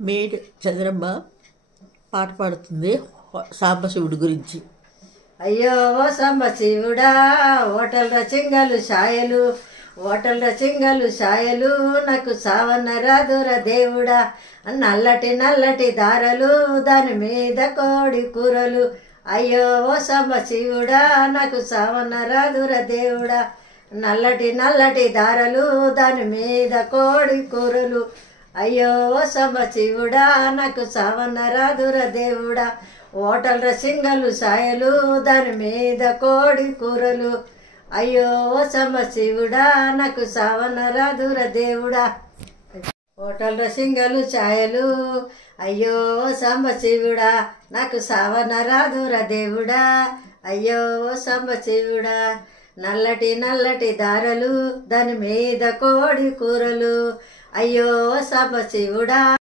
Made Chandramma పాట పాడుతుంది సాంబశివుడి గురించి. అయ్యో ఓ సాంబశివుడా ఓటల చింగలు ఛాయలు, ఓటల చింగలు ఛాయలు, నాకు సావన్న రాదురా దేవుడా. నల్లటి నల్లటి దారలు దాని మీద కోడి కూరలు. అయ్యో ఓ సాంబశివుడా నాకు సావన్న రాదురా దేవుడా. నల్లటి నల్లటి దారలు దాని మీద కోడి కూరలు. అయ్యో ఓ సాంబశివుడా నాకు సావన్న రాదురా దేవుడా. ఓటల సింగలు సాయలు దాని మీద కోడి కూరలు. అయ్యో ఓ సాంబశివుడా నాకు సావన్న రాదురా దేవుడా. ఓటల సింగలు ఛాయలు, అయ్యో ఓ సాంబశివుడా నాకు సావన్న రాదురా దేవుడా. అయ్యో ఓ సాంబశివుడా నల్లటి నల్లటి దారలు దాని మీద కోడి కూరలు. అయ్యో ఓ సాంబశివుడా.